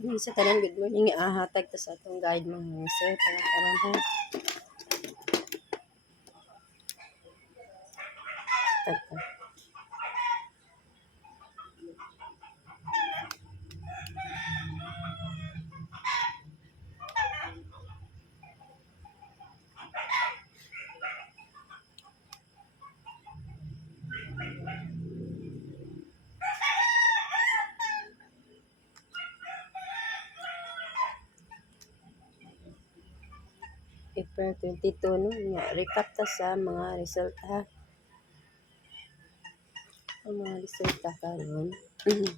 Sa tanan, good morning. Hatag ta sa atong guide mga sir. Para karon ha. Hatag ta. April 22 no. Recap ta sa mga resulta ha. Ang mga resulta karon. Mm.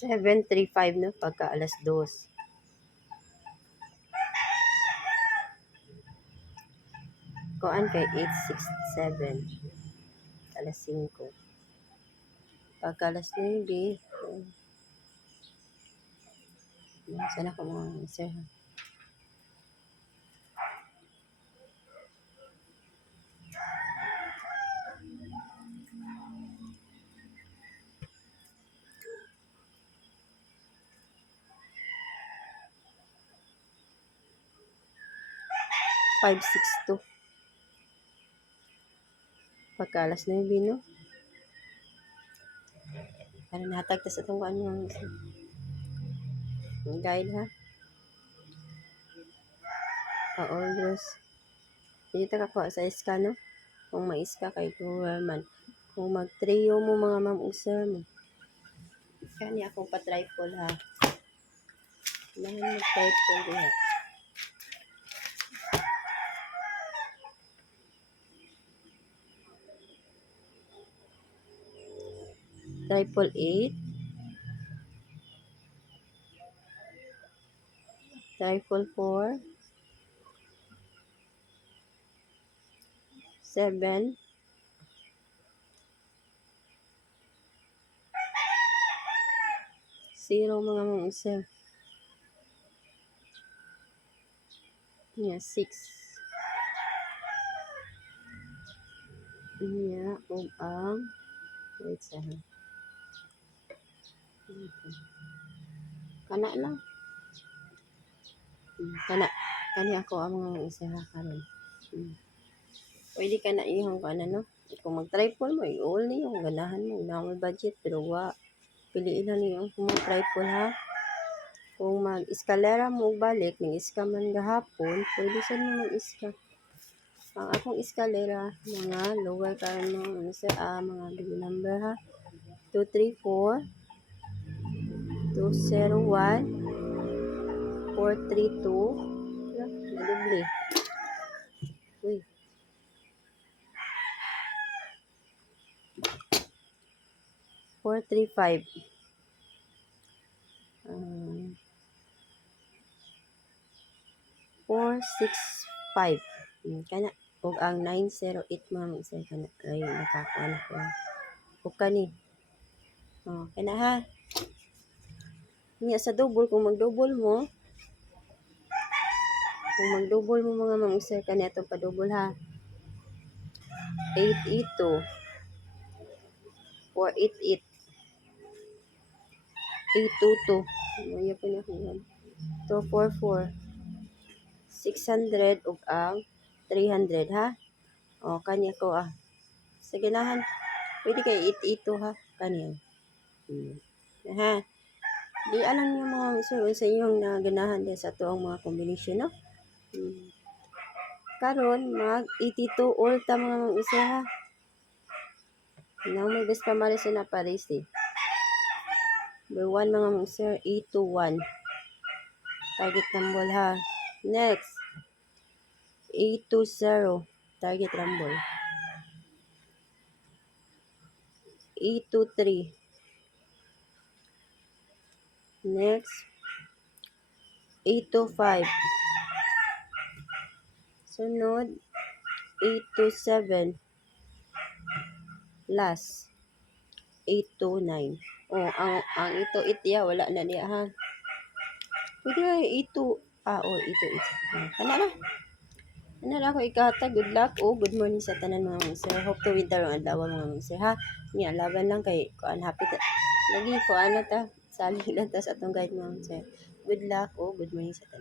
7:35 no pagka alas 2. Kuan kay 8:67 alas 5. Pagka alas 9, sana ko mga sir ha. Five six two pagka alas 9 no. Ano nahatag ta sa itong kuan mga sir. Guide ha. Always dito ka po sa iska no. Kung maiska kay man. Kung mag-trio mo mga ma'am sir mo. Kani akong pa-trifle ha. Kailangan mag-trifle diha. Triple 8. Triple 4. 7. 0 mga ma'am sir. Yeah, 6. Yeah, ug ang wait sa ha. Kana lang. Kani ako ang mga isa ha karon. Pwede ka na ihang kana no. Kung mag-triple mo, i-all niyo kung ganahan mo, na budget pero wa piliin na niyo kung mag-triple ha. Kung mag-eskalera mo balik, nang-iska man gahapon, pwede sa mo mag-iska. Ang akong eskalera, mga lower karon mo mga big number ha. 234 201 432 nadoble. Uy. 435 465 kana ug ang 908 mga isa kana ay nakakuan ko ug kani kana ha niya sa double kung mag-double mo mga isa kani atong pa-double ha 882 488 822 ano pa niya kung 244 600 ug ang 300 ha. O kanya ko sa ganahan pwede kay 882 ha kanya. Ha. Di alam niyo mga sir sa inyong naganahan din sa tuong mga combination no. Karon mag 82 ulta mga isa ha. Nang may best pamalis na Paris eh. Number 1 mga sir 821 target number ha. Next 820 target rumble 823 next 825 sunod 827 last 829. Oh, ang ito itya wala na diya ha. Pwede na ito. Oh, ito. Kana na. Ano na ako ikata, good luck good morning sa tanan mga sir. Hope to winter ang adlaw mga sir ha. Nya laban lang kay kuan happy ta. Lagi ko ta. Sali lang ta sa atong guide mga sir. Good luck good morning sa tanan.